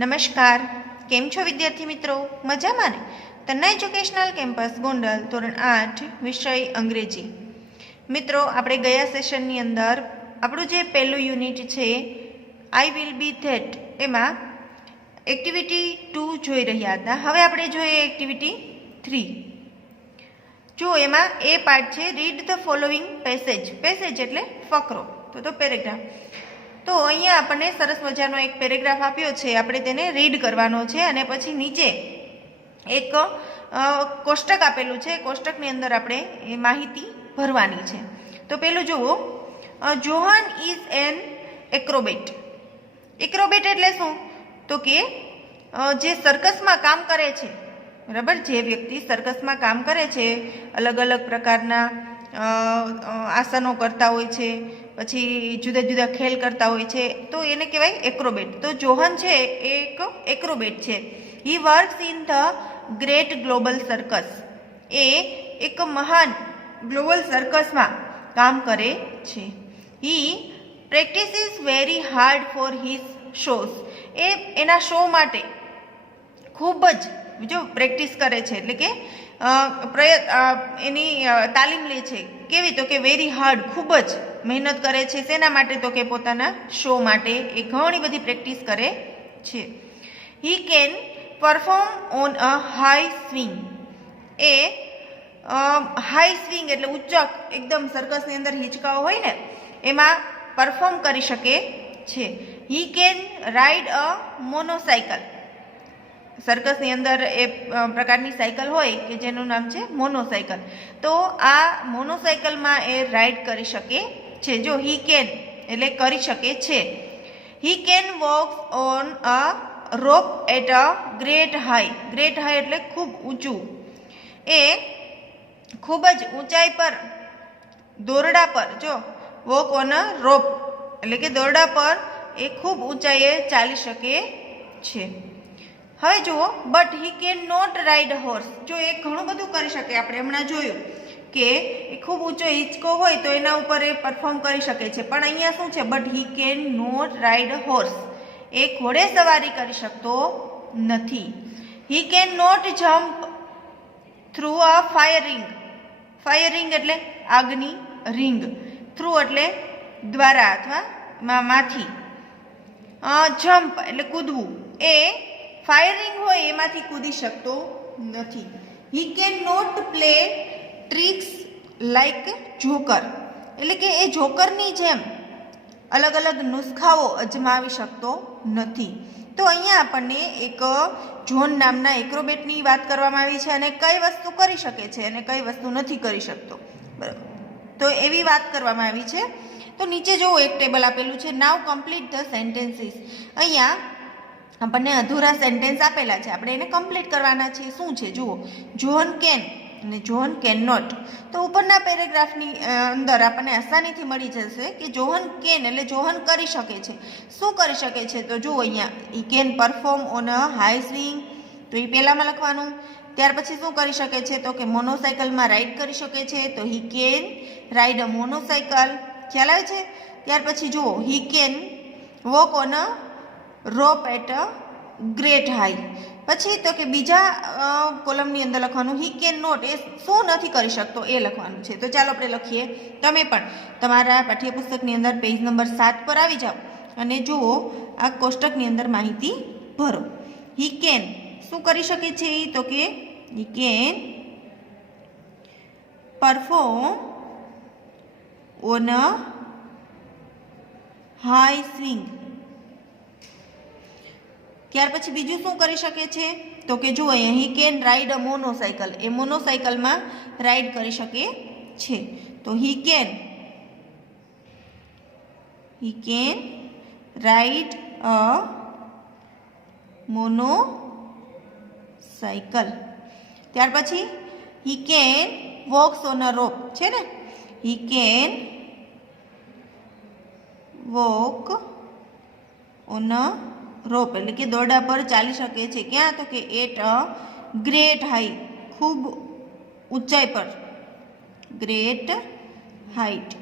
નમસ્કાર, કેમ છો વિદ્યાર્થી મિત્રો? મજામાં ને? તન્ના એજ્યુકેશનલ કેમ્પસ ગોંડલ ધોરણ 8 વિષય અંગ્રેજી. મિત્રો, આપણે ગયા સેશનની અંદર આપણું જે પહેલું યુનિટ છે આઈ વિલ બી ધેટ, એમાં એક્ટિવિટી 2 જોઈ રહ્યા હતા. હવે આપણે જોઈએ એક્ટિવિટી 3. જો એમાં એ પાર્ટ છે read the following passage. Passage એટલે ફકરો, તો પેરેગ્રાફ. તો અહીંયા આપણને સરસ મજાનો એક પેરેગ્રાફ આપ્યો છે, આપણે તેને રીડ કરવાનો છે અને પછી નીચે એક કોષ્ટક આપેલું છે. કોષ્ટકની અંદર આપણે એ માહિતી ભરવાની છે. તો પેલું જુઓ, John is an Acrobat. Acrobat એટલે શું? તો કે જે સર્કસમાં કામ કરે છે, બરાબર, જે વ્યક્તિ સર્કસમાં કામ કરે છે, અલગ અલગ પ્રકારના આસનો કરતા હોય છે, પછી જુદા જુદા ખેલ કરતા હોય છે, તો એને કહેવાય એક્રોબેટ. તો જોહન છે એ એક એક્રોબેટ છે. He works in the great global circus. એ એક મહાન ગ્લોબલ સર્કસમાં કામ કરે છે. He practises very hard for his shows. એ એના શો માટે ખૂબ જ જો પ્રેક્ટિસ કરે છે, એટલે કે એની તાલીમ લે છે. કેવી? તો કે વેરી હાર્ડ, ખૂબ જ મહેનત કરે છે. શેના માટે? તો કે પોતાના શો માટે એ ઘણી બધી પ્રેક્ટિસ કરે છે. He can perform on a high swing. A high swing એટલે ઉચ્ચક, એકદમ સર્કસની અંદર હિંચકાઓ હોય ને, એમાં પરફોર્મ કરી શકે છે. He can ride a મોનોસાયકલ. સર્કસની અંદર એ પ્રકારની સાયકલ હોય કે જેનું નામ છે મોનોસાયકલ. તો આ મોનોસાયકલમાં એ રાઇડ કરી શકે છે. જો હી કેન એટલે કરી શકે છે. He can walk on a rope at a great high. Great high એટલે ખૂબ ઊંચું. એ ખૂબ જ ઊંચાઈ પર, દોરડા પર, જો વોક ઓન અ રોપ એટલે કે દોરડા પર એ ખૂબ ઊંચાઈએ ચાલી શકે છે. હવે જુઓ, but he can not ride horse. જો એ ઘણું બધું કરી શકે. આપણે હમણાં જોયું કે એ ખૂબ ઊંચો હિંચકો હોય તો એના ઉપર એ પરફોર્મ કરી શકે છે, પણ અહીંયા શું છે? But he can not ride horse. એ ઘોડે સવારી કરી શકતો નથી. He can not jump through a fire ring. Fire ring એટલે આગની રિંગ. થ્રુ એટલે દ્વારા અથવા માંથી. જમ્પ એટલે કૂદવું. એ ફાયરિંગ હોય એમાંથી કૂદી શકતો નથી. He can not play tricks like joker. એટલે કે એ જોકરની જેમ અલગ અલગ નુસ્ખાઓ અજમાવી શકતો નથી. તો અહીંયા આપણને એક જોન નામના એક્રોબેટની વાત કરવામાં આવી છે, અને કઈ વસ્તુ કરી શકે છે અને કઈ વસ્તુ નથી કરી શકતો, બરાબર, તો એવી વાત કરવામાં આવી છે. તો નીચે જુઓ, એક ટેબલ આપેલું છે. Now complete the sentences. અહીંયા આપણને અધૂરા સેન્ટેન્સ આપેલા છે, આપણે એને કમ્પ્લીટ કરવાના છે. શું છે જુઓ, જોહન કેન અને જોહન કેન નોટ. તો ઉપરના પેરેગ્રાફની અંદર આપણને આસાનીથી મળી જશે કે જોહન કેન એટલે જોહન કરી શકે છે. શું કરી શકે છે? તો જુઓ અહીંયા, he can perform on a high swing, તો એ પહેલામાં લખવાનું. ત્યાર પછી શું કરી શકે છે? તો કે મોનોસાયકલમાં રાઇડ કરી શકે છે, તો હી કેન રાઇડ અ મોનોસાયકલ. ખ્યાલ આવે છે? ત્યાર પછી જુઓ, he can walk on a rope at a great high. પછી તો કે બીજા કોલમની અંદર લખવાનું હી કેન નોટ. એ શું નથી કરી શકતો એ લખવાનું છે. તો ચાલો આપણે લખીએ. તમે પણ તમારા પાઠ્યપુસ્તકની અંદર પેજ નંબર 7 પર આવી જાઓ અને જુઓ, આ કોષ્ટકની અંદર માહિતી ભરો. હી કેન શું કરી શકે છે? તો કે he can perform on a high swing. ત્યાર પછી બીજું શું કરી શકે છે? તો કે જુઓ, he can ride a monocycle. એ મોનોસાયકલમાં રાઇડ કરી શકે છે. તો he can ride a monocycle. ત્યાર પછી he can walks on a rope છે ને, he can walk on a rope એટલે કે દોરડા પર ચાલી શકે છે. ક્યાં? તો કે એટ અ ગ્રેટ હાઈ, ખૂબ ઊંચાઈ પર, ગ્રેટ હાઈટ.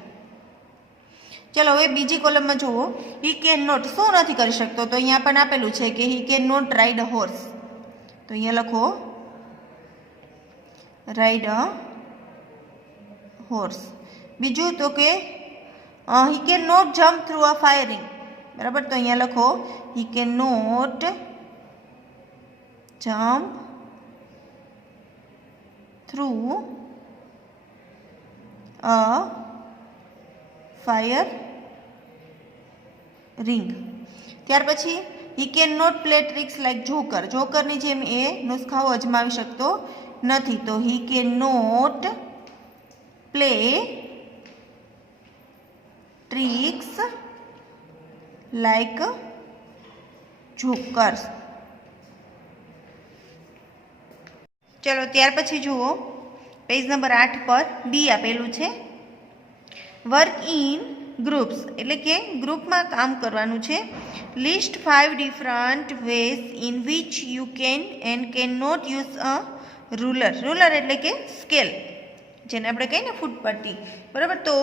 ચલો હવે બીજી કોલમમાં જુઓ, હી કેન નોટ શું નથી કરી શકતો, તો અહીંયા પણ આપેલું છે કે he can not ride a horse, તો અહીંયા લખો રાઇડ અ હોર્સ. બીજું તો કે he can not jump through a firing, બરાબર, તો અહીંયા લખો he can not jump through a fire ring. ત્યાર પછી he can not play tricks like joker, જોકરની જેમ એ નુસ્ખાઓ અજમાવી શકતો નથી, તો he can not play tricks like jokers. ચલો ત્યાર પછી જુઓ પેજ નંબર 8 પર બી આપેલું છે, વર્ક ઇન ગ્રુપ્સ એટલે કે ગ્રુપમાં કામ કરવાનું છે. List 5 different ways in which you can and can not use a ruler. Ruler એટલે કે સ્કેલ, જેને આપણે કહીએ ને ફૂટપટ્ટી, બરાબર. તો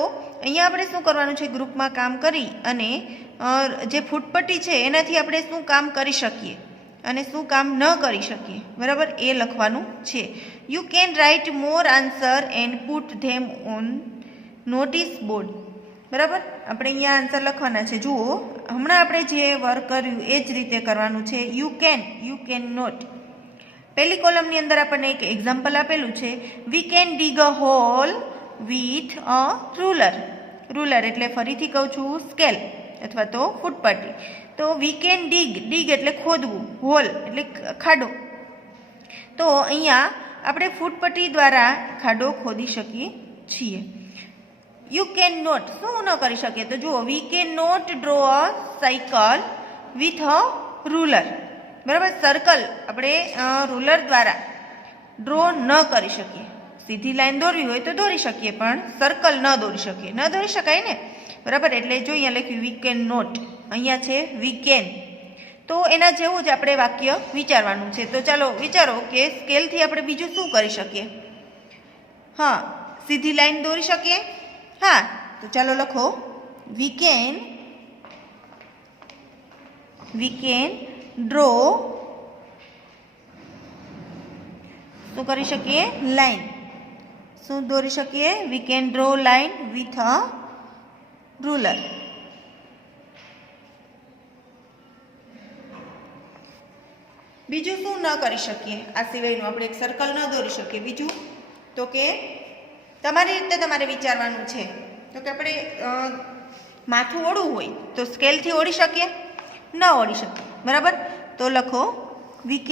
અહીંયા આપણે શું કરવાનું છે, ગ્રુપમાં કામ કરી અને જે ફૂટપટ્ટી છે એનાથી આપણે શું કામ કરી શકીએ અને શું કામ ન કરી શકીએ, બરાબર, એ લખવાનું છે. You can write more answer and put them on notice board, બરાબર. આપણે અહીંયા આન્સર લખવાના છે. જુઓ હમણાં આપણે જે વર્ક કર્યું એ જ રીતે કરવાનું છે. You can not. પહેલી કોલમની અંદર આપણને એક એક્ઝામ્પલ આપેલું છે, we can dig a hole with a ruler. Ruler એટલે ફરીથી કહું છું સ્કેલ અથવા તો ફૂટપટ્ટી. તો વી કેન ડીગ એટલે ખોદવું, હોલ એટલે ખાડો. તો અહીંયા આપણે ફૂટપટ્ટી દ્વારા ખાડો ખોદી શકીએ છીએ. યુ કેન નોટ શું ન કરી શકીએ, તો જુઓ we can not draw a cycle with a ruler, બરાબર. સર્કલ આપણે રૂલર દ્વારા ડ્રો ન કરી શકીએ. સીધી લાઈન દોરવી હોય તો દોરી શકીએ, પણ સર્કલ ન દોરી શકીએ, ન દોરી શકાય ને, બરાબર. એટલે જો અહીંયા લખ્યું વી કેન નોટ, અહીંયા છે વી કેન, તો એના જેવું જ આપણે વાક્ય વિચારવાનું છે. તો ચાલો વિચારો કે સ્કેલથી આપણે બીજું શું કરી શકીએ. હા, સીધી લાઈન દોરી શકીએ. હા, તો ચાલો લખો વી કેન ડ્રો, શું કરી શકીએ, લાઈન. શું દોરી શકીએ, we can draw line with a ruler. બીજું શું ન કરી શકીએ, આ સિવાયનું આપણે એક સર્કલ ન દોરી શકીએ. બીજું તો કે તમારી રીતે તમારે વિચારવાનું છે. તો કે આપણે માથું ઓળવું હોય તો સ્કેલથી ઓળી શકીએ, ન ઓળી શકીએ, બરાબર. તો લખો વી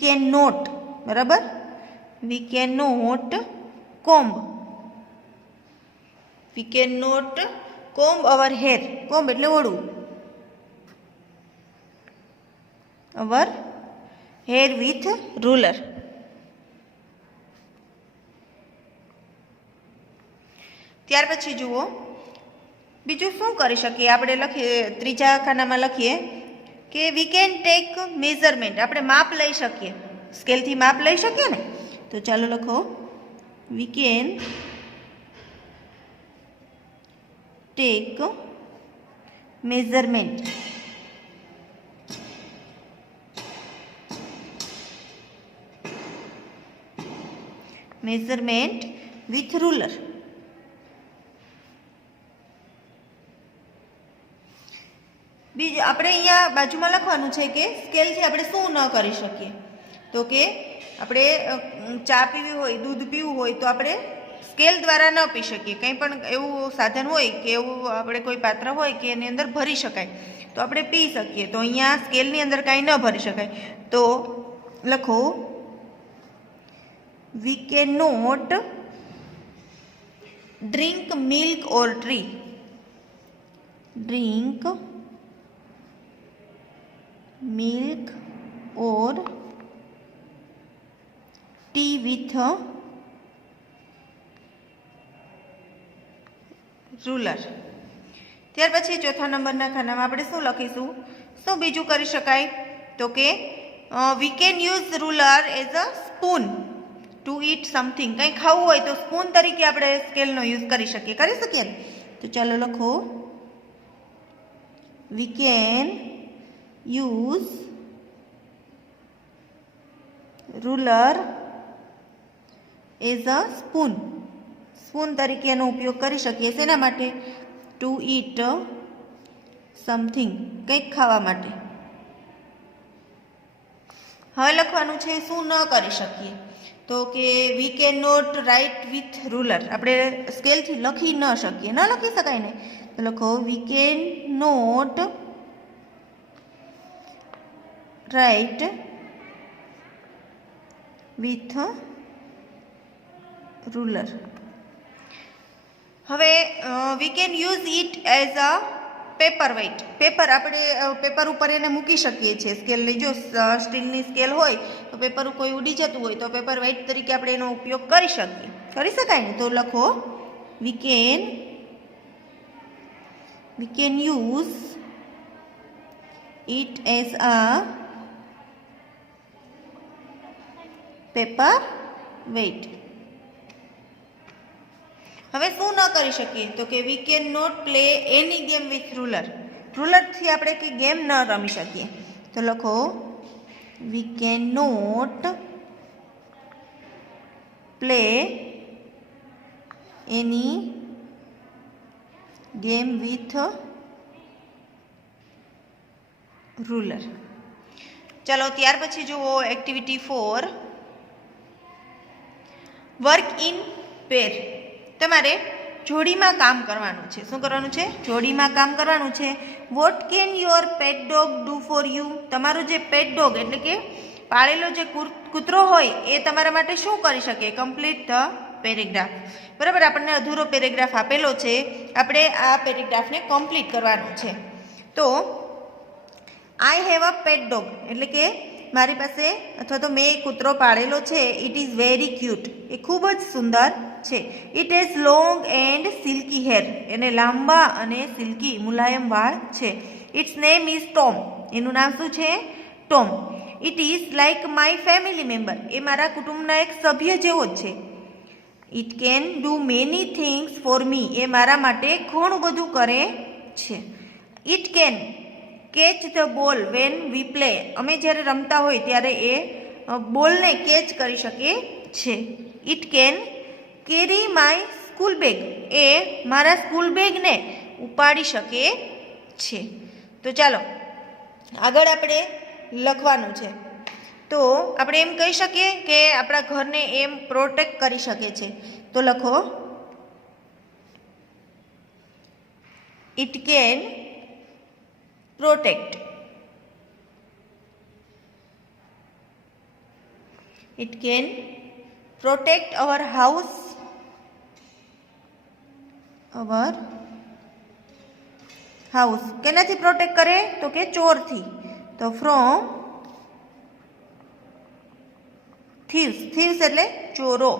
કેન નોટ, બરાબર, we can not comb, we can not comb our hair. Comb એટલે ઓળવું, અવર હેર વિથ રૂલર. ત્યાર પછી જુઓ બીજું શું કરી શકીએ. આપણે લખીએ ત્રીજા ખાનામાં લખીએ કે વી કેન ટેક મેઝરમેન્ટ. આપણે માપ લઈ શકીએ, સ્કેલથી માપ લઈ શકીએ ને. તો ચાલો લખો we can take measurement. Measurement with ruler. બીજું આપણે અહીંયા બાજુમાં લખવાનું છે કે સ્કેલથી આપણે શું ન કરી શકીએ. તો કે આપણે ચા પીવી હોય, દૂધ પીવું હોય તો આપણે સ્કેલ દ્વારા ન પી શકીએ. કંઈ પણ એવું સાધન હોય કે એવું આપણે કોઈ પાત્ર હોય કે એની અંદર ભરી શકાય તો આપણે પી શકીએ. તો અહીંયા સ્કેલની અંદર કાંઈ ન ભરી શકાય, તો લખો we can not drink milk or tree. Drink milk or tea with ruler. ત્યાર પછી ચોથા નંબરના ખાનામાં આપણે શું લખીશું, શું બીજું કરી શકાય. તો કે we can use ruler as a spoon. To eat something, કંઈ ખાવું હોય તો સ્પૂન તરીકે આપણે સ્કેલનો યુઝ કરી શકીએ ને? તો ચાલો લખો, we can use ruler as a spoon તરીકે એનો ઉપયોગ કરી શકીએ. શેના માટે? ટુ ઈટ સમથિંગ, કંઈક ખાવા માટે. હવે લખવાનું છે શું ન કરી શકીએ. તો કે we can not write with ruler, આપણે સ્કેલથી લખી ન શકીએ, ન લખી શકાય ને. તો લખો, we can not write with ruler. હવે we can use it as a paper weight. આપણે પેપર ઉપર એને મૂકી શકીએ છીએ સ્કેલની. જો સ્ટીલની સ્કેલ હોય તો પેપર કોઈ ઉડી જતું હોય તો પેપર વેઇટ તરીકે આપણે એનો ઉપયોગ કરી શકાય ને. તો લખો, we can use it as a paper weight. હવે શું ન કરી શકીએ? તો કે we can not play any game with રૂલરથી આપણે કંઈ ગેમ ન રમી શકીએ. તો લખો, we can not play any game with ruler. ચલો ત્યાર પછી જુઓ એક્ટિવિટી 4, વર્ક ઇન પેર. તમારે જોડીમાં કામ કરવાનું છે. શું કરવાનું છે? જોડીમાં કામ કરવાનું છે. What can your Pat dog do for you? તમારું જે પેટ ડોગ એટલે કે પાળેલો જે કૂતરો હોય એ તમારા માટે શું કરી શકે? Complete the paragraph. બરાબર, આપણને અધૂરો પેરેગ્રાફ આપેલો છે, આપણે આ પેરેગ્રાફને કમ્પ્લીટ કરવાનો છે. તો I have a Pat dog એટલે કે મારી પાસે અથવા તો મેં કૂતરો પાળેલો છે. ઇટ ઇઝ વેરી ક્યુટ, એ ખૂબ જ સુંદર છે. It has long and silky hair, એને લાંબા અને સિલ્કી મુલાયમ વાળ છે. ઇટ્સ નેમ ઇઝ ટોમ, એનું નામ શું છે? Tom. It is like my family member, એ મારા કુટુંબના એક સભ્ય જેવો જ છે. It can do many things for me, એ મારા માટે ઘણું બધું કરે છે. It can catch the ball when we play, અમે જ્યારે રમતા હોય ત્યારે એ બોલને કેચ કરી શકે છે. It can carry my school bag, એ મારા સ્કૂલ બેગને ઉપાડી શકે છે. તો ચાલો આગળ આપણે લખવાનું છે. તો આપણે એમ કહી શકીએ કે આપણા ઘરને એમ પ્રોટેક્ટ કરી શકે છે. તો લખો, it can protect. It can protect our house, કેનાથી પ્રોટેક્ટ કરે? તો કે ચોરથી. તો ફ્રોમ થીવ્સ એટલે ચોરો.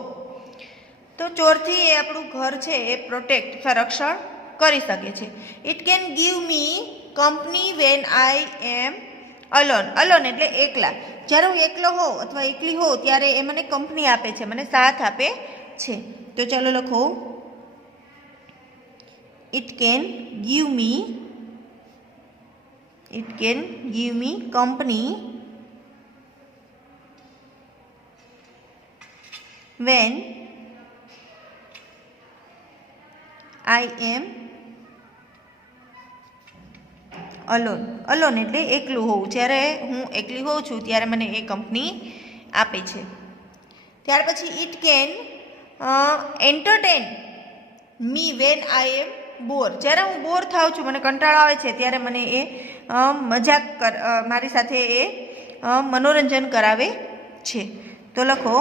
તો ચોરથી એ આપણું ઘર છે એ પ્રોટેક્ટ અથવા રક્ષણ કરી શકે છે. It can give me company van I M alone એટલે એકલા. જ્યારે હું એકલો હોઉં અથવા એકલી હોઉં ત્યારે એ મને કંપની આપે છે, મને સાથ આપે છે. તો ચાલો લખો, it can give me company van I M alone એટલે એકલું હોવું. જ્યારે હું એકલી હોઉં છું ત્યારે મને એ કંપની આપે છે. ત્યાર પછી it can entertain me when I am bore, જ્યારે હું બોર થાઉં છું, મને કંટાળો આવે છે ત્યારે મને એ મારી સાથે એ મનોરંજન કરાવે છે. તો લખો,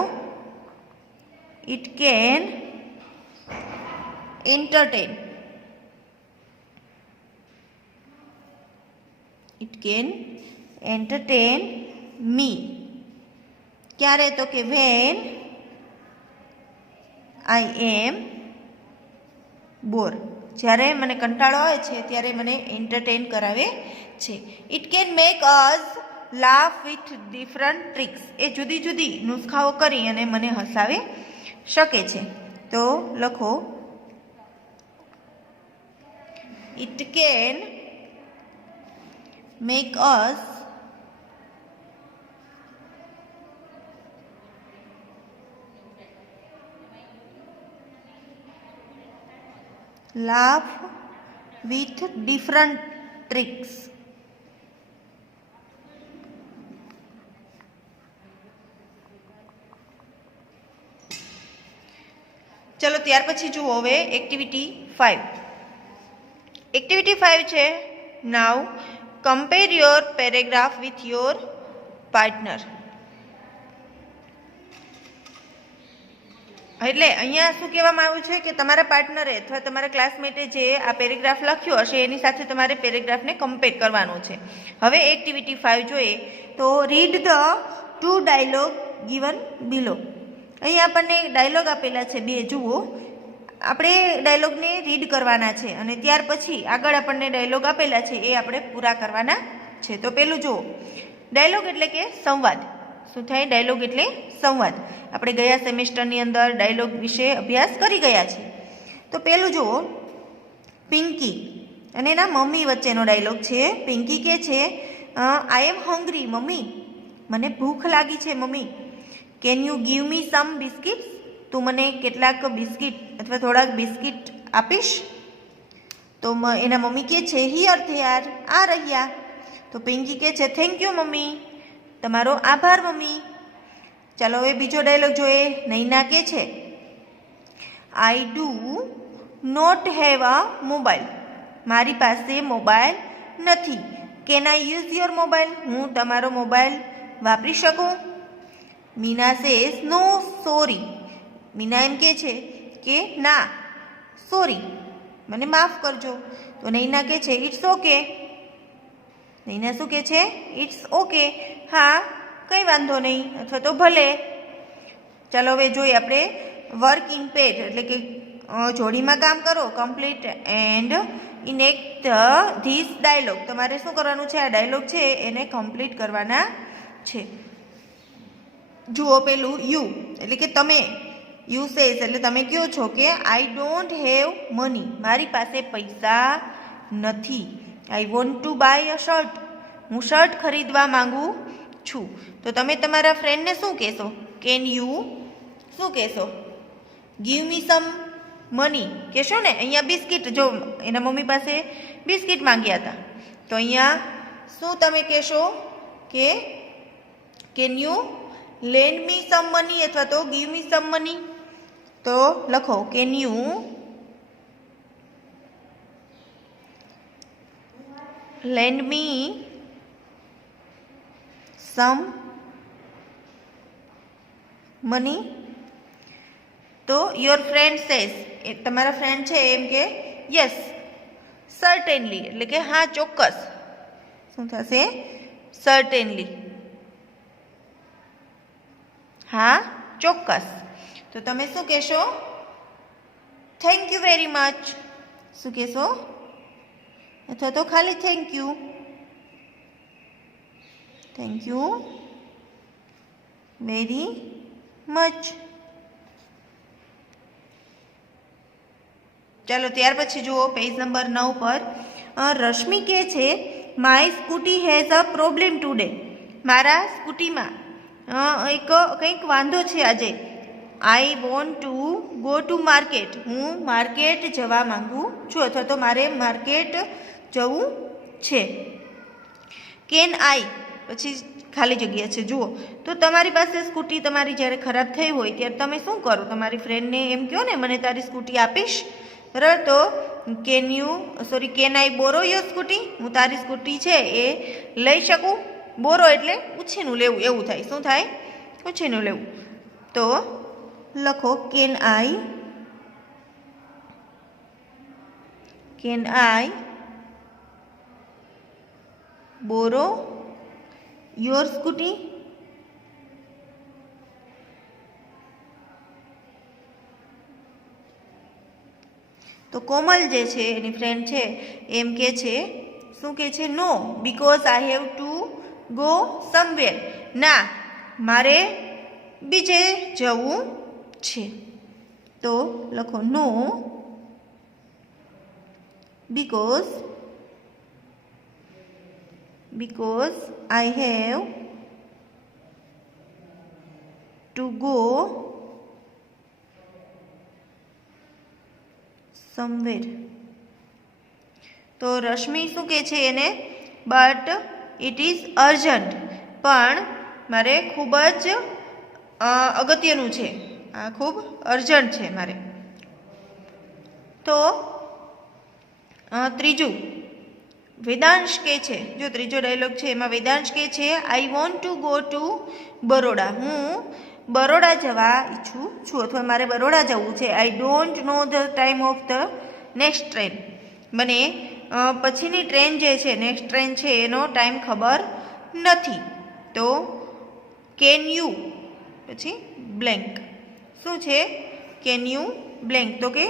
it can entertain. It can entertain me. ક્યારે? તો કે when I am bored, જ્યારે મને કંટાળો આવે છે ત્યારે મને એન્ટરટેન કરાવે છે. It can make us laugh with different tricks. એ જુદી જુદી નુસ્ખાઓ કરી અને મને હસાવી શકે છે. તો લખો it can make us laugh with different tricks. ચલો ત્યાર પછી જુઓ હવે એક્ટિવિટી 5. એક્ટિવિટી 5 છે now compare your paragraph with your partner. એટલે અહીંયા શું કહેવામાં આવ્યું છે કે તમારા પાર્ટનરે અથવા તમારા ક્લાસમેટે જે આ પેરેગ્રાફ લખ્યો હશે એની સાથે તમારે પેરેગ્રાફને કમ્પેર કરવાનો છે. હવે એક્ટિવિટી 5 જોઈએ તો read the 2 dialogue given below. અહીં આપણને ડાયલોગ આપેલા છે 2 જુઓ. આપણે ડાયલોગને રીડ કરવાના છે અને ત્યાર પછી આગળ આપણને ડાયલોગ આપેલા છે એ આપણે પૂરા કરવાના છે. તો પેલું જુઓ, ડાયલોગ એટલે કે સંવાદ. શું થાય? ડાયલોગ એટલે સંવાદ. આપણે ગયા સેમેસ્ટરની અંદર ડાયલોગ વિશે અભ્યાસ કરી ગયા છીએ. તો પેલું જુઓ, પિંકી અને એના મમ્મી વચ્ચેનો ડાયલોગ છે. પિંકી કહે છે આઈ એમ હંગ્રી મમ્મી, મને ભૂખ લાગી છે મમ્મી. Can you give me some biscuit, તું મને કેટલાક બિસ્કિટ અથવા થોડાક બિસ્કિટ આપીશ? તો એના મમ્મી કહે છે હિયર ધે આર, આ રહ્યા. તો પિંકી કહે છે થેન્ક યુ મમ્મી, તમારો આભાર મમ્મી. ચાલો હવે બીજો ડાયલોગ જોઈએ. નૈના કહે છે I do not have a mobile, મારી પાસે મોબાઈલ નથી. Can I use your mobile, હું તમારો મોબાઈલ વાપરી શકું? Meena says no sorry, Meena એમ કહે છે કે ના સોરી, મને માફ કરજો. તો નૈના કહે છે ઇટ્સ ઓકે. નૈના શું કહે છે? ઇટ્સ ઓકે, હા કંઈ વાંધો નહીં અથવા તો ભલે. ચાલો હવે જોઈએ આપણે વર્ક ઇન પેર એટલે કે જોડીમાં કામ કરો. Complete and enact this dialogue. તમારે શું કરવાનું છે? આ ડાયલોગ છે એને કમ્પ્લીટ કરવાના છે. જુઓ પેલું યુ એટલે કે તમે, યુ સેઝ એટલે તમે કહો છો કે આઈ ડોન્ટ હેવ મની, મારી પાસે પૈસા નથી. I want to buy a shirt, હું શર્ટ ખરીદવા માંગુ છું. તો તમે તમારા ફ્રેન્ડને શું કહેશો? કેન યુ શું કહેશો? ગીવ મી સમ મની કહેશો ને. અહીંયા બિસ્કિટ, જો એના મમ્મી પાસે બિસ્કિટ માંગ્યા હતા તો અહીંયા શું તમે કહેશો કે can you land me some money અથવા તો ગીવ મી સમ મની. તો લખો can you land me some money. તો યોર ફ્રેન્ડ સેઝ, એ તમારા ફ્રેન્ડ છે એમ કે યસ સર્ટેનલી એટલે કે હા ચોક્કસ. શું થશે? સર્ટેનલી, હા ચોક્કસ. તો તમે શું કહેશો? Thank you very much. શું કહેશો? અથવા તો ખાલી thank you. Thank you very much. ચાલો ત્યાર પછી જુઓ પેજ નંબર 9 પર રશ્મિ કહે છે my scooty has a problem today, મારા સ્કૂટીમાં કંઈક વાંધો છે આજે. આઈ want to go to market, હું માર્કેટ જવા માંગુ છું અથવા તો મારે માર્કેટ જવું છે. કેન આઈ પછી ખાલી જગ્યા છે. જુઓ તો તમારી પાસે સ્કૂટી તમારી જ્યારે ખરાબ થઈ હોય ત્યારે તમે શું કરો? તમારી ફ્રેન્ડને એમ કહો ને મને તારી સ્કૂટી આપીશ, બરાબર. તો can I borrow your scooty, હું તારી સ્કૂટી છે એ લઈ શકું? બોરો એટલે ઉછીનું લેવું એવું થાય. શું થાય? ઉછીનું લેવું. તો લખો can I borrow your scooty. તો કોમલ જે છે એની ફ્રેન્ડ છે એમ કે છે, શું કે છે? No, because I have to go somewhere. ના, મારે બીજે જવું છે. તો લખો નો because I have to go somewhere. તો રશ્મિ શું કહે છે એને? But it is urgent. પણ મારે ખૂબ જ અગત્યનું છે, આ ખૂબ અર્જન્ટ છે મારે. તો ત્રીજું વેદાંશ કહે છે, જો ત્રીજો ડાયલોગ છે એમાં વેદાંશ કહે છે આઈ want to go to Baroda. હું બરોડા જવા ઈચ્છું છું અથવા મારે બરોડા જવું છે. આઈ don't no the time of the next train. મને પછીની ટ્રેન જે છે, નેક્સ્ટ ટ્રેન છે એનો ટાઈમ ખબર નથી. તો કેન યુ પછી બ્લેન્ક. શું છે? Can you blank. તો કે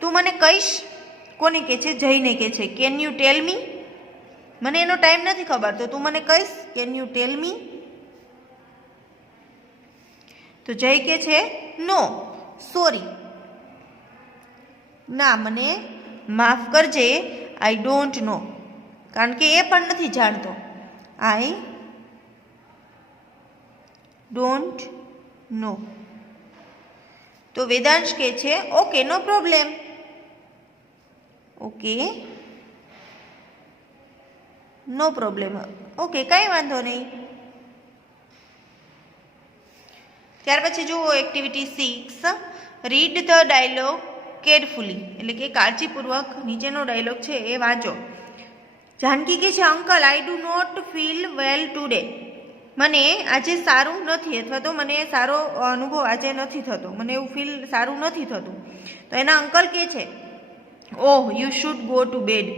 તું મને કહીશ. કોને કહે છે? જઈને કહે છે કેન યુ ટેલ મી. મને એનો ટાઈમ નથી ખબર, તો તું મને કહીશ. કેન યુ ટેલ મી. તો જય કે છે નો સોરી. ના, મને માફ કરજે, આઈ ડોન્ટ નો. કારણ કે એ પણ નથી જાણતો. I don't know. તો વેદાંશ કહે છે okay no problem. Okay no problem. Okay, કાંઈ વાંધો નહીં. ત્યાર પછી જુઓ activity 6, read the dialogue carefully. એટલે કે કાળજીપૂર્વક નીચેનો ડાયલોગ છે એ વાંચો. જાનકી કહે છે uncle I do not feel well today. મને આજે સારું નથી અથવા તો મને સારો અનુભવ આજે નથી થતો, મને એવું ફીલ સારું નથી થતું. તો એના અંકલ કહે છે oh you should go to bed.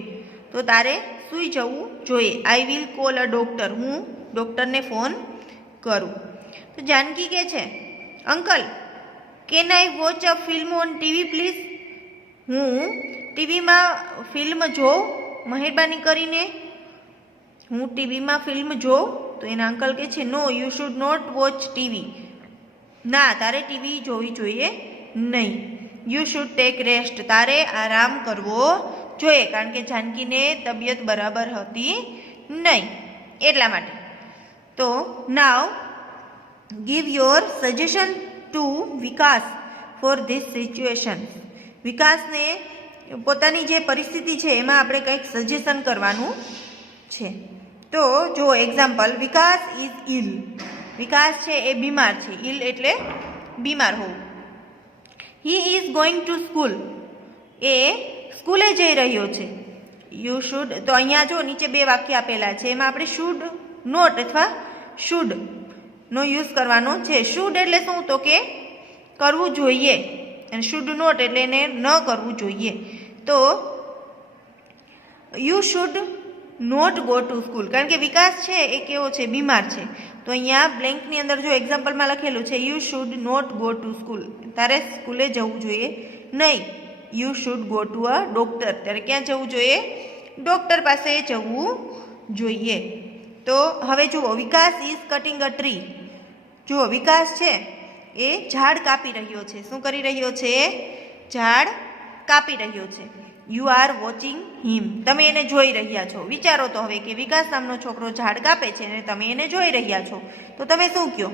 તો તારે સૂઈ જવું જોઈએ. I will call a doctor. હું ડૉક્ટરને ફોન કરું. તો જાનકી કહે છે uncle can I watch a film on TV please. હું ટીવીમાં ફિલ્મ જોઉં મહેરબાની કરીને. હું ટીવીમાં ફિલ્મ જોઉં. તો એના અંકલ કહે છે no you should not watch TV. ના, તારે ટીવી જોવી જોઈએ નહીં. You should take rest. તારે આરામ કરવો જોઈએ. કારણ કે જાનકીને તબિયત બરાબર હતી નહીં એટલા માટે. તો now give your suggestion to Vikas for this situation. વિકાસને પોતાની જે પરિસ્થિતિ છે એમાં આપણે કંઈક સજેશન કરવાનું છે. તો જો એક્ઝામ્પલ, વિકાસ ઇઝ ઇલ. વિકાસ છે એ બીમાર છે. ઇલ એટલે બીમાર હોવું. He is going to school. એ સ્કૂલે જઈ રહ્યો છે. You should. તો અહીંયા જો નીચે બે વાક્ય આપેલા છે એમાં આપણે શુડ નોટ અથવા શુડ નો યુઝ કરવાનો છે. શુડ એટલે શું? તો કે કરવું જોઈએ, અને શુડ નોટ એટલે એને ન કરવું જોઈએ. તો you should not go to school. કારણ કે વિકાસ છે એ કેવો છે? બીમાર છે. તો અહીંયા બ્લેન્કની અંદર જો એક્ઝામ્પલમાં લખેલું છે you should not go to school. તારે સ્કૂલે જવું જોઈએ નહીં. You should go to a doctor. ત્યારે ક્યાં જવું જોઈએ? ડૉક્ટર પાસે જવું જોઈએ. તો હવે જુઓ, વિકાસ ઇઝ કટિંગ અ ટ્રી. જુઓ, વિકાસ છે એ ઝાડ કાપી રહ્યો છે. શું કરી રહ્યો છે? ઝાડ કાપી રહ્યો છે. યુ આર વોચિંગ હિમ. તમે એને જોઈ રહ્યા છો. વિચારો તો હવે કે વિકાસ નામનો છોકરો ઝાડ કાપે છે અને તમે એને જોઈ રહ્યા છો. તો તમે શું કહો?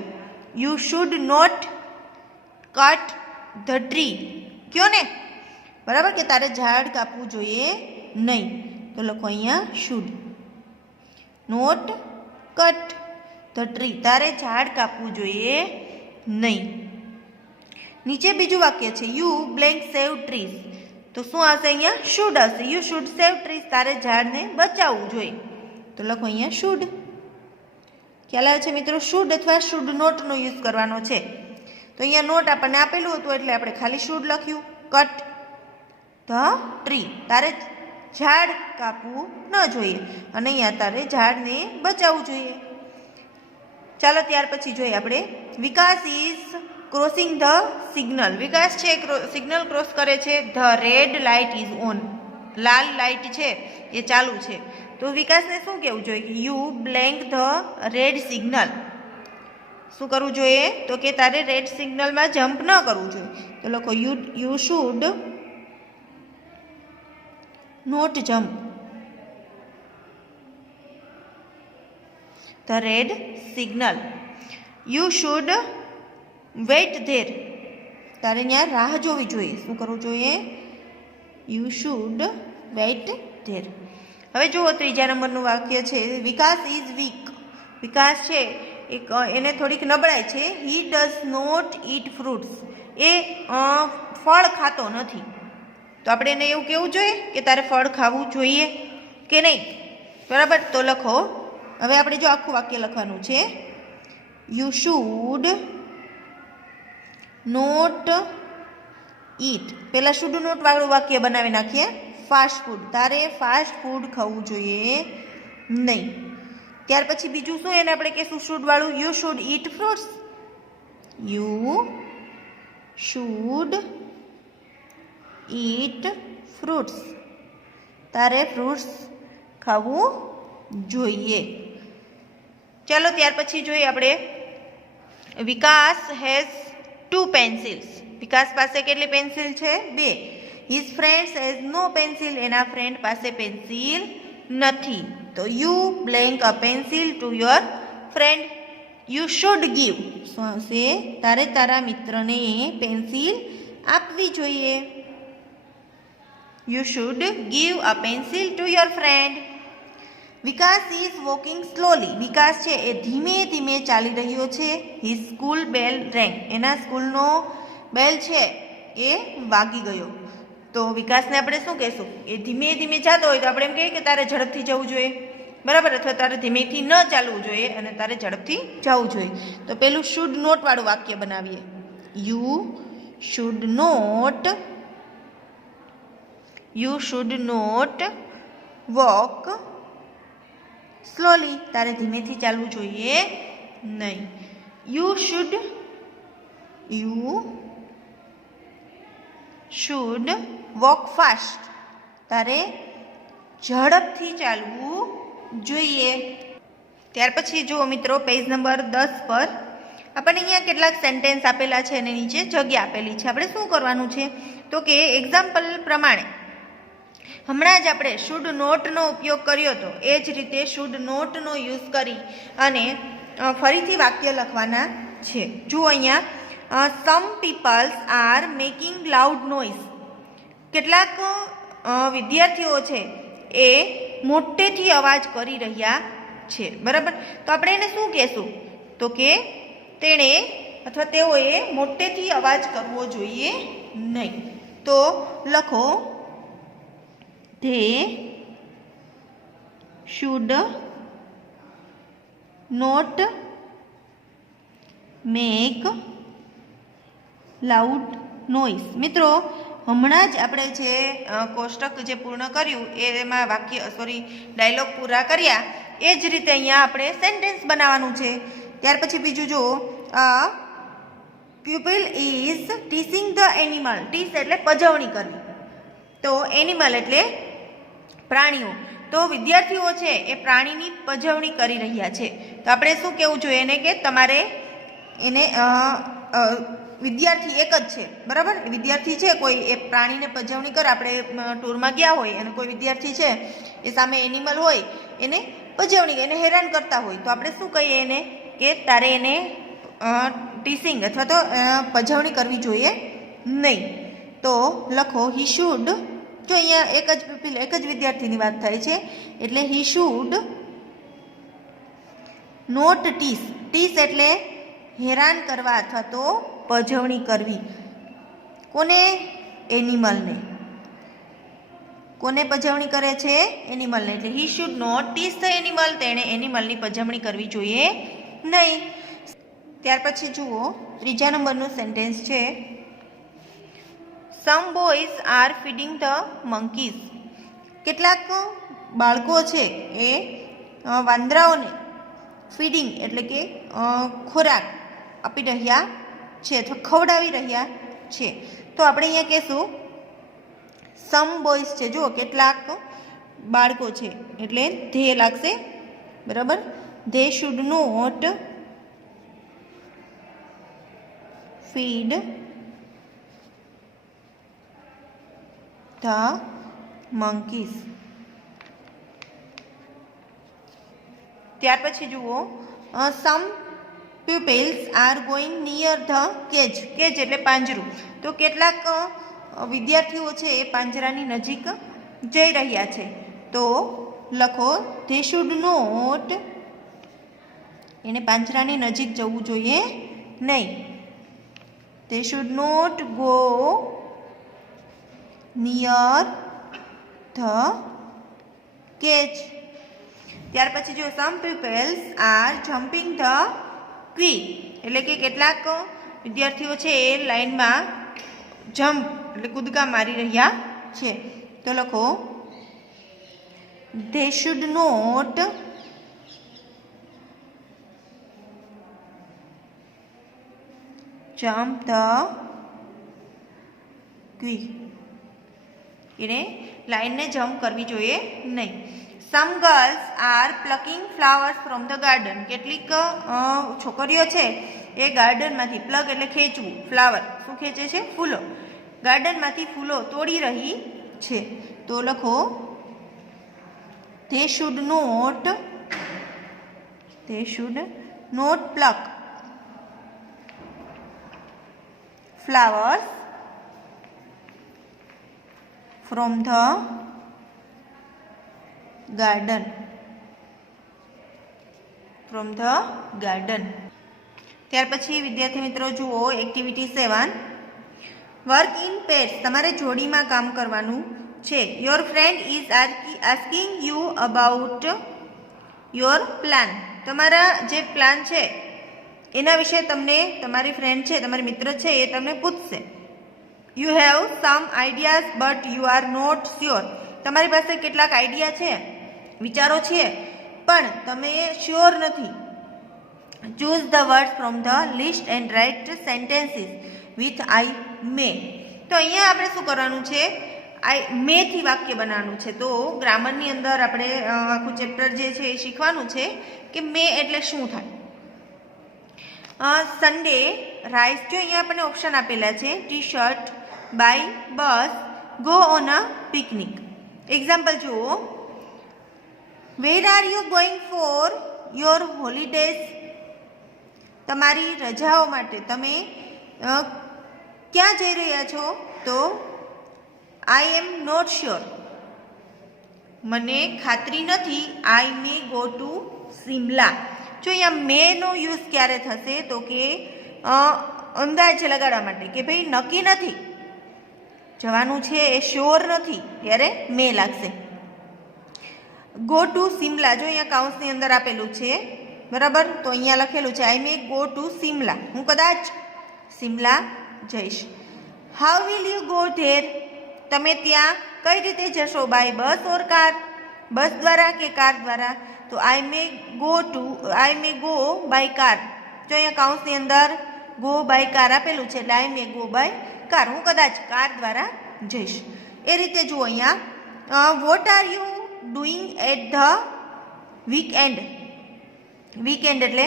You should not cut the tree કયો ને? બરાબર કે તારે ઝાડ કાપવું જોઈએ નહીં. તો લખો અહીંયા should not cut the tree. તારે ઝાડ કાપવું જોઈએ નહીં. નીચે બીજું વાક્ય છે યુ બ્લેન્ક સેવ ટ્રીઝ. તો શું આવશે? અહીંયા શુડ આવશે. You should save trees. તારે ઝાડને બચાવવું જોઈએ. તો લખો અહીંયા શુડ. ખ્યાલ આવે છે મિત્રો? શુડ અથવા શુડ નોટનો યુઝ કરવાનો છે. તો અહીંયા નોટ આપણને આપેલું હતું એટલે આપણે ખાલી શુડ લખ્યું. Cut the tree. તારે ઝાડ કાપવું ન જોઈએ અને અહીંયા તારે ઝાડને બચાવવું જોઈએ. ચાલો ત્યાર પછી જોઈએ આપણે વિકાસ ઇઝ ક્રોસિંગ ધ સિગ્નલ. વિકાસ છે સિગ્નલ ક્રોસ કરે છે. The red light is on. Lal light છે એ ચાલુ છે. તો વિકાસને શું કહેવું જોઈએ? You blank the red signal. શું કરવું જોઈએ? તો કે તારે રેડ સિગ્નલમાં જમ્પ ન કરવું જોઈએ. તો લખો you should not jump the red signal. You should wait there. તારે ત્યાં રાહ જોવી જોઈએ. શું કરવું જોઈએ? You should wait there. હવે જુઓ ત્રીજા નંબરનું વાક્ય છે, વિકાસ ઇઝ વીક. વિકાસ છે એને થોડીક નબળાઈ છે. He does not eat fruits. એ ફળ ખાતો નથી. તો આપણે એને એવું કહેવું જોઈએ કે તારે ફળ ખાવું જોઈએ કે નહીં? બરાબર. તો લખો. હવે આપણે જો આખું વાક્ય લખવાનું છે, યુ શુડ નોટ ઈટ. પહેલાં શુડ નોટ વાળું વાક્ય બનાવી નાખીએ. Fast food. તારે ફાસ્ટ ફૂડ ખાવું જોઈએ નહીં. ત્યાર પછી બીજું શું એને આપણે કહીશું શુડ વાળું? You should eat fruits. You should eat fruits. તારે ફ્રૂટ્સ ખાવું જોઈએ. ચાલો ત્યાર પછી જોઈએ આપણે, વિકાસ હેઝ 2 પેન્સિલ્સ. વિકાસ પાસે કેટલી પેન્સિલ છે? 2. His friends has no pencil. એના ફ્રેન્ડ પાસે પેન્સિલ નથી. તો you blank a pencil to your friend. You should give. શું હશે? તારે તારા મિત્રને પેન્સિલ આપવી જોઈએ. You should give a pencil to your friend. Vikas is walking slowly. Vikas છે એ ધીમે ધીમે ચાલી રહ્યો છે. His school bell rang. એના સ્કૂલનો બેલ છે એ વાગી ગયો. તો વિકાસને આપણે શું કહેશું? એ ધીમે ધીમે જતો હોય તો આપણે એમ કહીએ કે તારે ઝડપથી જવું જોઈએ. બરાબર. અથવા તારે ધીમેથી ન ચાલવું જોઈએ અને તારે ઝડપથી જવું જોઈએ. તો પેલું શુડ નોટ વાળું વાક્ય બનાવીએ. You should not walk slowly. તારે ધીમેથી ચાલવું જોઈએ નહીં. You should walk fast. તારે ઝડપથી ચાલવું જોઈએ. ત્યાર પછી જુઓ મિત્રો, પેજ નંબર 10 પર આપણને અહીંયા કેટલાક સેન્ટેન્સ આપેલા છે અને નીચે જગ્યા આપેલી છે. આપણે શું કરવાનું છે? તો કે એક્ઝામ્પલ પ્રમાણે હમણાં જ આપણે શુડ નોટનો ઉપયોગ કર્યો હતો એ જ રીતે શુડ નોટનો યુઝ કરી અને ફરીથી વાક્ય લખવાના છે. જુઓ અહીંયા, some peoples are making loud noise. કેટલાક વિદ્યાર્થીઓ છે એ મોટેથી અવાજ કરી રહ્યા છે. બરાબર. તો આપણે એને શું કહેશું? તો કે તેણે અથવા તેઓએ મોટેથી અવાજ કરવો જોઈએ નહીં. તો લખો, they should not make loud noise. મિત્રો હમણાં જ આપણે જે કોષ્ટક જે પૂર્ણ કર્યું એમાં ડાયલોગ પૂરા કર્યા એ જ રીતે અહીંયા આપણે સેન્ટેન્સ બનાવવાનું છે. ત્યાર પછી બીજું જુઓ, pupil is teasing the animal. ટીસ એટલે પજવણી કરવી. તો એનિમલ એટલે પ્રાણીઓ. તો વિદ્યાર્થીઓ છે એ પ્રાણીની પજવણી કરી રહ્યા છે. તો આપણે શું કહેવું જોઈએ એને? કે તમારે એને વિદ્યાર્થી એક જ છે. બરાબર. વિદ્યાર્થી છે કોઈ એ પ્રાણીને પજવણી કરે. આપણે ટૂરમાં ગયા હોય અને કોઈ વિદ્યાર્થી છે એ સામે એનિમલ હોય એને પજવણી એને હેરાન કરતા હોય તો આપણે શું કહીએ એને? કે તારે એને ટીસિંગ અથવા તો પજવણી કરવી જોઈએ નહીં. તો લખો, હી શુડ. જો અહીંયા એક જ વિદ્યાર્થીની વાત થાય છે એટલે હી શુડ નોટ ટીસ. ટીસ એટલે હેરાન કરવા અથવા તો પજવણી કરવી. કોને? એનિમલને. કોને પજવણી કરે છે? એનિમલને. એટલે he should not tease the animal. તેણે એનિમલની પજવણી કરવી જોઈએ નહીં. ત્યાર પછી જુઓ, ત્રીજા નંબરનું સેન્ટેન્સ છે, some boys are feeding the monkeys. કેટલાક બાળકો છે એ વાંદરાઓને ફીડિંગ એટલે કે ખોરાક આપી રહ્યા છે અથવા ખવડાવી રહ્યા છે. તો આપણે અહીંયા કહેશું સમ બોયઝ છે. જુઓ કેટલાક બાળકો છે એટલે ધે લાગશે, બરાબર. They should not feed the monkeys. ત્યાર પછી જુઓ, some pupils are going near the cage. Cage એટલે પાંજરું. તો કેટલાક વિદ્યાર્થીઓ છે એ પાંજરાની નજીક જઈ રહ્યા છે. તો લખો ધે શુડ નોટ, એને પાંજરાની નજીક જવું જોઈએ નહીં. They should not go near the cage. ત્યાર પછી જો some peoples are jumping the queue, એટલે કે કેટલાક વિદ્યાર્થીઓ છે એ લાઈનમાં જમ્પ એટલે કૂદકા મારી રહ્યા છે. તો લખો they should not jump the queue. એને લાઈનને જમ્પ કરવી જોઈએ નહીં. Some girls are plucking flowers from the garden. કેટલીક છોકરીઓ છે એ ગાર્ડનમાંથી, પ્લગ એટલે ખેંચવું, ફ્લાવર શું ખેંચે છે? ફૂલો. ગાર્ડનમાંથી ફૂલો તોડી રહી છે. તો લખો they should not pluck flowers from the garden. ત્યાર પછી વિદ્યાર્થી મિત્રો જુઓ એક્ટિવિટી 7, વર્ક ઇન પેર્સ. તમારે જોડીમાં કામ કરવાનું છે. Your friend is asking you about your plan. તમારા જે પ્લાન છે એના વિશે તમને તમારી ફ્રેન્ડ છે, તમારી મિત્ર છે એ તમને પૂછશે. You have some ideas but you are not sure. તમારી પાસે કેટલાક આઈડિયા છે, વિચારો છે, પણ તમે શ્યોર નથી. Choose the word from the list and write sentences with I may. તો અહીંયા આપણે શું કરવાનું છે? આઈ મે થી વાક્ય બનાવવાનું છે. તો ગ્રામરની અંદર આપણે આખું ચેપ્ટર જે છે એ શીખવાનું છે કે મે એટલે શું થાય. સન્ડે રાઇસ, જો અહીંયા આપણને ઓપ્શન આપેલા છે T shirt, buy bus, go on a picnic. Example જુઓ, where are you going for your holidays. તમારી રજાઓ માટે તમે ક્યાં જઈ રહ્યા છો? તો આઈ એમ નોટ શ્યોર, મને ખાતરી નથી. આઈ મે ગો ટુ સિમલા. જો અહીંયા મે નો યુઝ ક્યારે થશે? તો કે અંદાજ લગાડવા માટે કે ભાઈ નક્કી નથી, જવાનું છે એ શ્યોર નથી, ત્યારે મે લાગશે. ગો ટુ સિમલા, જો અહીંયા કાઉન્સની અંદર આપેલું છે, બરાબર. તો અહીંયા લખેલું છે આઈ મે ગો ટુ સિમલા, હું કદાચ સિમલા જઈશ. How will you go there, તમે ત્યાં કઈ રીતે જશો? બાય બસ ઓર કાર, બસ દ્વારા કે કાર દ્વારા? તો આઈ મે ગો બાય કાર. જો અહીંયા કાઉન્સની અંદર ગો બાય કાર આપેલું છે એટલે I may go by car, હું કદાચ કાર દ્વારા જઈશ. એ રીતે જુઓ અહીંયા what are you doing at the weekend. Weekend એટલે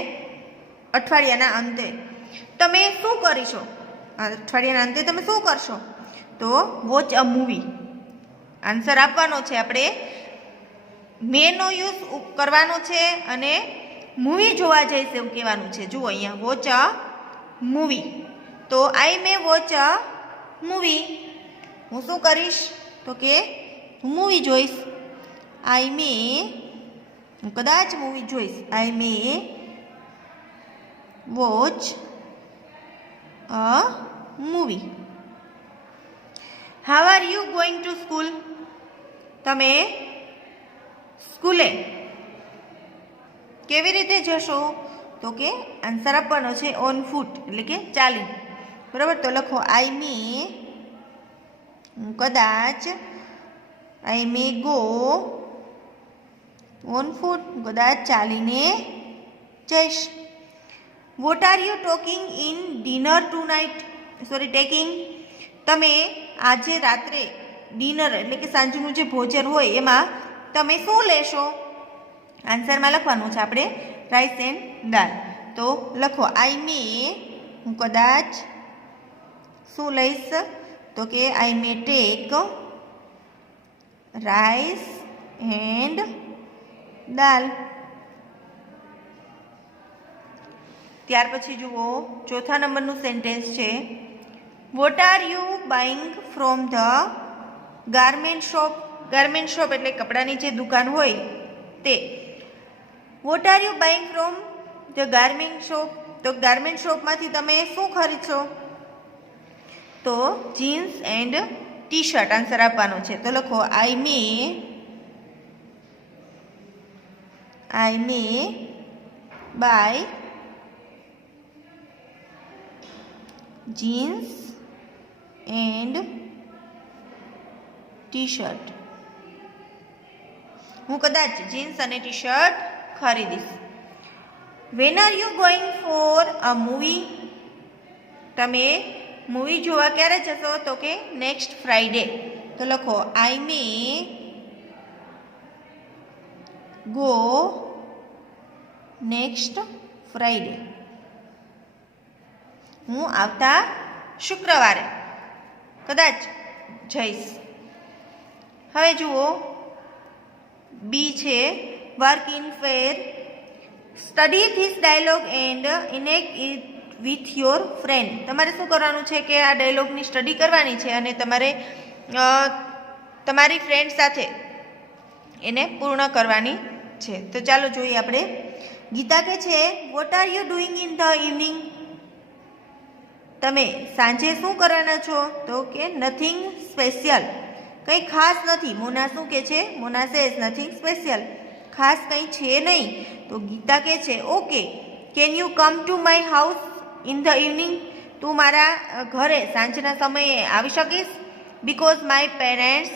અઠવાડિયાના અંતે તમે શું કરીશો? અઠવાડિયાના અંતે તમે શું કરશો? તો વોચ અ મૂવી. આન્સર આપવાનો છે આપણે, મેનો યુઝ કરવાનો છે અને મૂવી જોવા જઈશ એવું કહેવાનું છે. જુઓ અહીંયા વોચ અ મૂવી. તો આઈ મે વોચ અ મૂવી, હું શું કરીશ? તો કે હું મૂવી જોઈશ. આઈ મે, હું કદાચ મૂવી જોઈશ. I may watch a movie. How are you going to school, તમે સ્કૂલે કેવી રીતે જશો? તો કે આન્સર આપવાનો છે ઓન ફૂટ, એટલે કે ચાલીને, બરાબર. તો લખો આઈ મે, હું કદાચ, આઈ મે ગો ઓન ફૂટ, હું કદાચ ચાલીને જઈશ. What are you talking in dinner tonight, taking, તમે આજે રાત્રે ડિનર એટલે કે સાંજનું જે ભોજન હોય એમાં તમે શું લેશો? આન્સરમાં લખવાનું છે આપણે રાઈસ એન્ડ દાળ. તો લખો આઈ મે, હું કદાચ શું લઈશ? તો કે I may take rice and dal. ત્યાર પછી જુઓ ચોથા નંબરનું સેન્ટેન્સ છે what are you buying from the garment shop. Garment shop એટલે કપડાની જે દુકાન હોય તે. What are you buying from the garment shop. તો ગાર્મેન્ટ શોપમાંથી તમે શું ખરીદશો? તો jeans and T shirt answer આપવાનો છે. તો લખો I may buy jeans and T shirt. હું કદાચ જીન્સ અને T shirt ખરીદીશ. When are you going for a movie. તમે મૂવી જોવા ક્યારે જશો? તો કે નેક્સ્ટ ફ્રાઈડે. તો લખો I may go next Friday. હું આવતા શુક્રવારે કદાચ જઈશ. હવે જુઓ બી છે work in fair. Study this dialogue and enact it with your friend. તમારે શું કરવાનું છે કે આ ડાયલોગની સ્ટડી કરવાની છે અને તમારે તમારી ફ્રેન્ડ સાથે એને પૂર્ણ કરવાની છે. તો ચાલો જોઈએ આપણે. ગીતા કે છે what are you doing in the evening. તમે સાંજે શું કરવાના છો? તો કે નથિંગ સ્પેશિયલ, કંઈ ખાસ નથી. મોના શું કે છે? મોના સેઝ નથિંગ સ્પેશિયલ, ખાસ કંઈ છે નહીં. તો ગીતા કે છે okay can you come to my house in the evening. તું મારા ઘરે સાંજના સમયે આવી શકીશ? Because my parents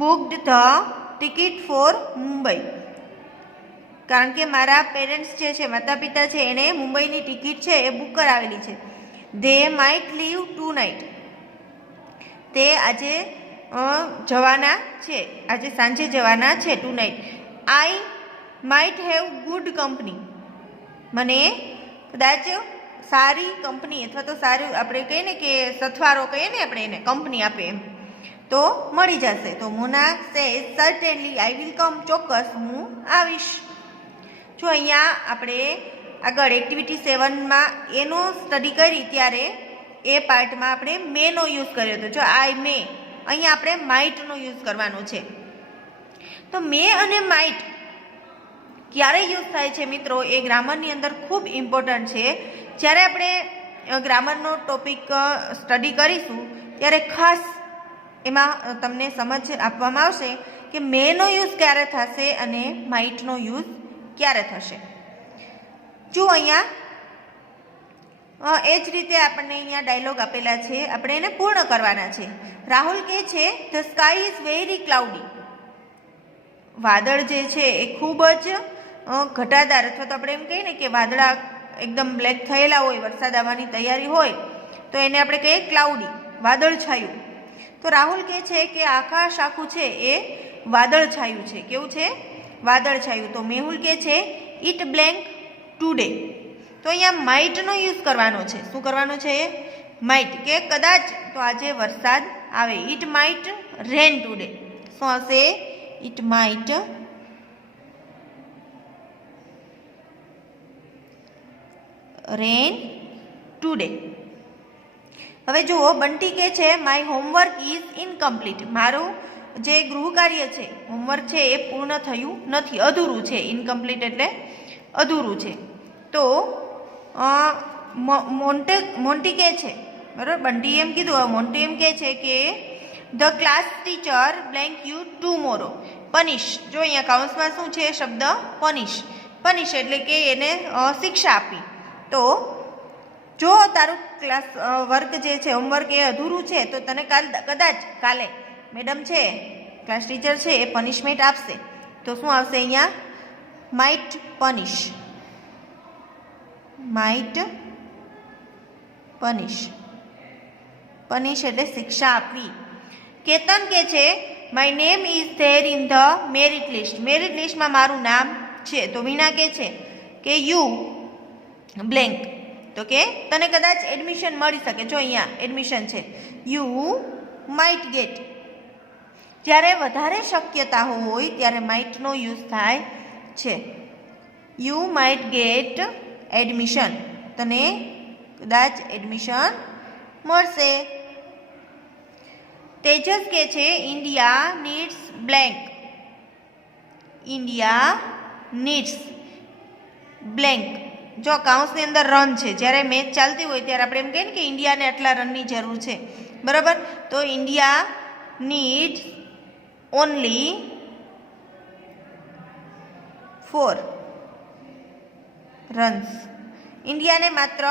booked the ticket for Mumbai. કારણ કે મારા પેરેન્ટ્સ જે છે, માતા પિતા છે, એણે મુંબઈની ટિકિટ છે એ બુક કરાવેલી છે. They might leave tonight. તે આજે જવાના છે, આજે સાંજે જવાના છે tonight. I might have good company. મને કદાચ સારી કંપની અથવા તો સારું આપણે કહીએ ને કે સથવારો કહીએ ને આપણે એને કંપની આપે એમ તો મળી જશે. તો Mona says certainly I will come. ચોક્કસ હું આવીશ. જો અહીંયા આપણે આગળ એક્ટિવિટી 7માં એનો સ્ટડી કરી ત્યારે એ પાર્ટમાં આપણે મેનો યુઝ કર્યો હતો. જો આઈ મે, અહીંયા આપણે માઇટનો યુઝ કરવાનો છે. તો મે અને માઇટ ક્યારે યુઝ થાય છે મિત્રો? એ ગ્રામરની અંદર ખૂબ ઇમ્પોર્ટન્ટ છે. જ્યારે આપણે ગ્રામરનો ટોપિક સ્ટડી કરીશું ત્યારે ખાસ એમાં તમને સમજ આપવામાં આવશે કે મેનો યુઝ ક્યારે થશે અને માઇટનો યુઝ ક્યારે થશે. જો અહીંયા એ જ રીતે આપણને અહીંયા ડાયલોગ આપેલા છે, આપણે એને પૂર્ણ કરવાના છે. રાહુલ કહે છે the sky is very cloudy. વાદળ જે છે એ ખૂબ જ ઘટાદાર અથવા તો આપણે એમ કહીએ ને કે વાદળા એકદમ બ્લેક થયેલા હોય, વરસાદ આવવાની તૈયારી હોય તો એને આપણે કહીએ ક્લાઉડી, વાદળછાયું. તો રાહુલ કહે છે કે આકાશ આખું છે એ વાદળછાયું છે. કેવું છે? વાદળછાયું. તો મેહુલ કહે છે ઇટ બ્લેન્ક ટુડે. તો અહીંયા માઇટનો યુઝ કરવાનો છે. શું કરવાનો છે? માઇટ, કે કદાચ તો આજે વરસાદ આવે. It might rain today. શું હશે? It might rain today. હવે જુઓ બંટી કે છે માય હોમવર્ક ઇઝ ઇનકમ્પ્લીટ. મારું જે ગૃહ કાર્ય છે, હોમવર્ક છે એ પૂર્ણ થયું નથી, અધૂરું છે. ઇનકમ્પ્લીટ એટલે અધૂરું છે. તો મોન્ટી કહે છે, બરાબર, બંટી એમ કીધું, મોન્ટી એમ કહે છે કે the class teacher blank you tomorrow પનિશ. જો અહીંયા કાઉન્સમાં શું છે? શબ્દ પનિશ. પનિશ એટલે કે એને શિક્ષા આપી. તો જો તારું ક્લાસ વર્ક જે છે, હોમવર્ક એ અધૂરું છે તો તને કદાચ કાલે મેડમ છે, ક્લાસ ટીચર છે એ પનિશમેન્ટ આપશે. તો શું આવશે અહીંયા? માઇટ પનિશ. માઇટ પનિશ. પનિશ એટલે શિક્ષા આપવી. કેતન કે છે my name is there in the merit list. Merit લિસ્ટમાં મારું નામ છે. તો વીણા કહે છે કે યુ બ્લેન્ક, તો કે તને કદાચ એડમિશન મળી શકે. જો અહીંયા એડમિશન છે. You might gate. જ્યારે વધારે શક્યતા હોય ત્યારે માઇટનો યુઝ થાય છે. You might gate admission. તને કદાચ એડમિશન મળશે. તેજસ કે છે India needs blank. India needs blank. જો કાઉન્સની અંદર રન છે, જ્યારે મેચ ચાલતી હોય ત્યારે આપણે એમ કહીએ ને કે ઇન્ડિયાને આટલા રનની જરૂર છે, બરાબર. તો ઇન્ડિયા નીડ્સ ઓનલી 4 રન્સ. ઇન્ડિયાને માત્ર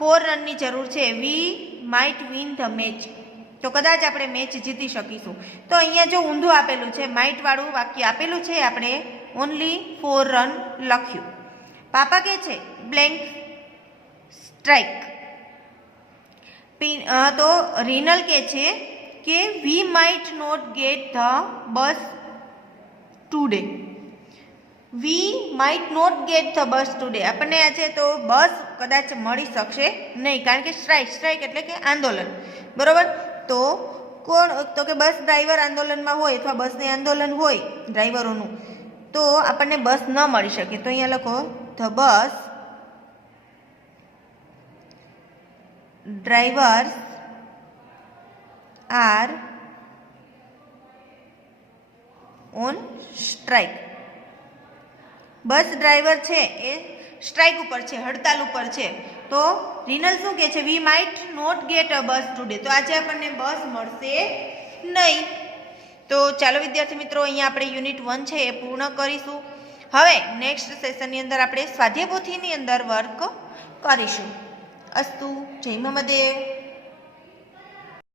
4 રનની જરૂર છે. We might win the match. તો કદાચ આપણે મેચ જીતી શકીશું. તો અહીંયા જો ઊંધું આપેલું છે, માઇટ વાળું વાક્ય આપેલું છે, આપણે ઓનલી 4 રન લખ્યું. પાપા કે છે બ્લેન્ક સ્ટ્રાઇક. તો રિનલ કે છે કે we might not get the bus today. We might not get the bus today. આપણને આજે તો બસ કદાચ મળી શકશે નહીં, કારણ કે સ્ટ્રાઇક એટલે કે આંદોલન, બરોબર. તો કોણ? તો કે બસ ડ્રાઈવર આંદોલનમાં હોય અથવા બસને આંદોલન હોય ડ્રાઈવરોનું, તો આપણને બસ ન મળી શકે. તો અહીંયા લખો the bus drivers are on strike. Bus driver છે એ સ્ટ્રાઇક ઉપર છે, હડતાલ ઉપર છે. તો રિનલ શું કહે છે? We might not get a bus today. તો આજે આપણને બસ મળશે નહીં. તો ચાલો વિદ્યાર્થી મિત્રો, અહીંયા આપણે યુનિટ 1 છે એ પૂર્ણ કરીશું. હવે નેક્સ્ટ સેશનની અંદર આપણે સ્વાધ્યાય પોથીની અંદર વર્ક કરીશું. અસ્તુ. જય મહાદેવ.